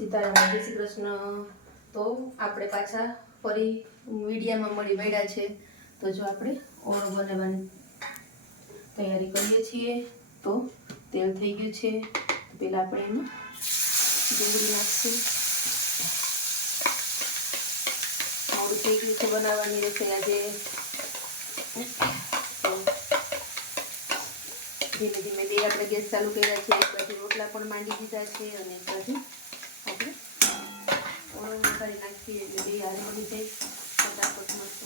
સીતારામ, જય શ્રી કૃષ્ણ. તો આપણે પાછા ફરી મીડિયામાં મળી મળ્યા છે. તો જો આપણે ઓળો બનાવવાની તૈયારી કરીએ છીએ. તો તેલ થઈ ગયું છે. પહેલાં આપણે એમાં ડુંગળી નાખશું. મોડું થઈ ગયું છે બનાવવાની રહેશે આજે. ધીમે ધીમે બે આપણે ગેસ ચાલુ કર્યા છે. એક બાજુ રોટલા પણ માંડી દીધા છે અને એક બાજુ આપણે ઓળો વઘારી નાખીએ એટલે બે જાય ફટાફટ મસ્ત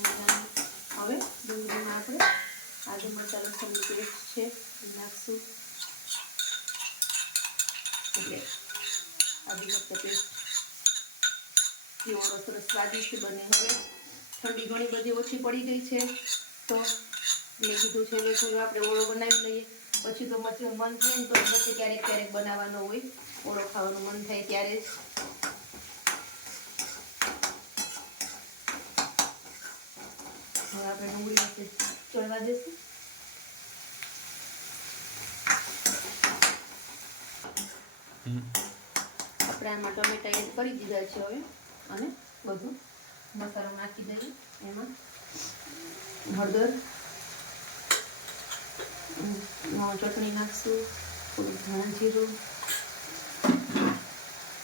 હવે ડુંગળીમાં આપણે આદુ મરચાં લસણની પેસ્ટ છે એ નાખશું. એટલે આદુ મરચાં પેસ્ટ. ઓળો સરસ સ્વાદિષ્ટ બને ઠંડી ઘણી બધી ઓછી પડી ગઈ છે. તો મેં કીધું છે થોડું આપણે ઓળો બનાવી લઈએ. પછી તો પછી મન થાય ને તો પછી ક્યારેક ક્યારેક બનાવવાનો હોય. ઓળો ખાવાનું મન થાય ત્યારે જ. હવે આપણે ડુંગળી પાસે ચડવા દઈશું આપણે આમાં ટમેટા એડ કરી દીધા છે હવે. અને બધું મસાલો નાખી દઈએ. એમાં હળદર ચટણી નાખશું થોડું ધાણા જીરું?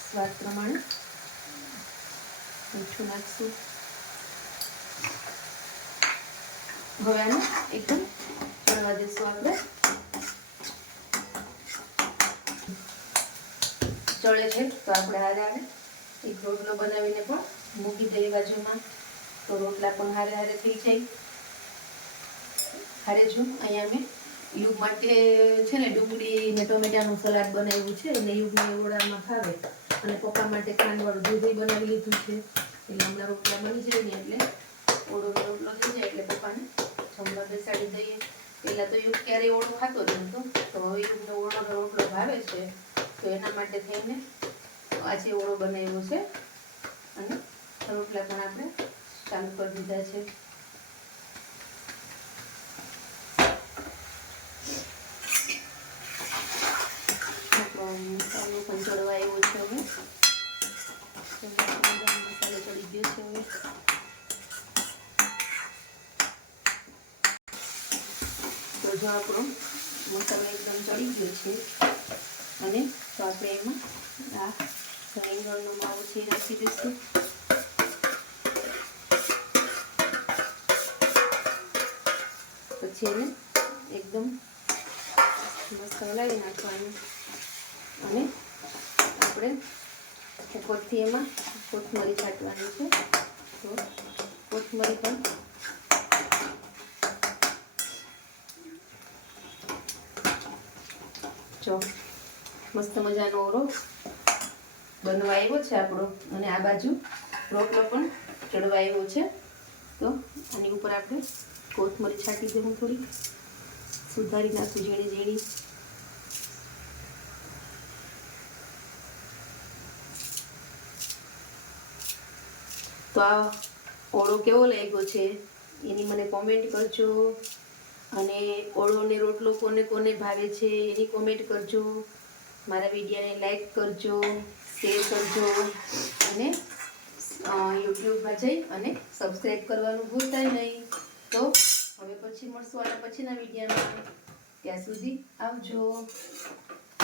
સ્વાદ પ્રમાણે? મીઠું નાખશું. હવે એકદમ ચડવા દઈશું આપણે. ચડે છે તો આપણે હારે હારે એક રોટલો બનાવીને પણ મૂકી દઈએ બાજુમાં. તો રોટલા પણ હારે હારે થઈ જાય. હારે જો, અહીંયા મેં યુગ માટે છે ને ડુંગળી ને ટમેટાનું સલાડ બનાવ્યું છે અને યુગને ઓળામાં ખાવે અને પપ્પા માટે ખાંડવાળું દૂધ બનાવી લીધું છે. એટલે હમણાં રોટલા બની જાય ને એટલે ઓળો રોટલો થઈ જાય એટલે પપ્પાને જમવા બેસાડી દઈએ. પહેલાં તો યુગ ક્યારેય ઓળો ખાતો જ નહોતો. તો હવે યુગને ઓળોનો રોટલો ભાવે છે. તો એના માટે થઈને આજે ઓળો બનાવ્યો છે. અને રોટલા પણ આપણે ચાલુ કરી દીધા છે આપણો પણ ચડવા એવો છે હવે મસાલો ચડી ગયો છે હવે તો જો આપણો મસાલો એકદમ ચડી ગયો છે અને તો આપણે એમાં આ રીંગણનો માવો છે નાખી દઈશું. પછી એને એકદમ મસ્ત હલાવી નાખવાનું. અને આપણે ઉપરથી એમાં કોથમરી છાંટવાની છે. તો કોથમરી પણ જો મસ્ત મજાનો ઓરો બનવા આવ્યો છે આપણો. અને આ બાજુ રોટલો પણ ચડવા આવ્યો છે. તો આની ઉપર આપણે કોથમરી છાંટી દેવું થોડી સુધારી નાખું ઝીણી ઝીણી. તો આ ઓળો કેવો લાગ્યો છે? એની મને કોમેન્ટ કરજો. અને ઓળોને રોટલો કોને કોને ભાવે છે, એની કોમેન્ટ કરજો. મારા વિડીયોને લાઈક કરજો શેર કરજો. અને યુટ્યુબમાં જઈ અને સબસ્ક્રાઈબ કરવાનું ભૂલતા નહીં. તો હવે પછી મળશું આના પછીના વિડીયોમાં. ત્યાં સુધી આવજો.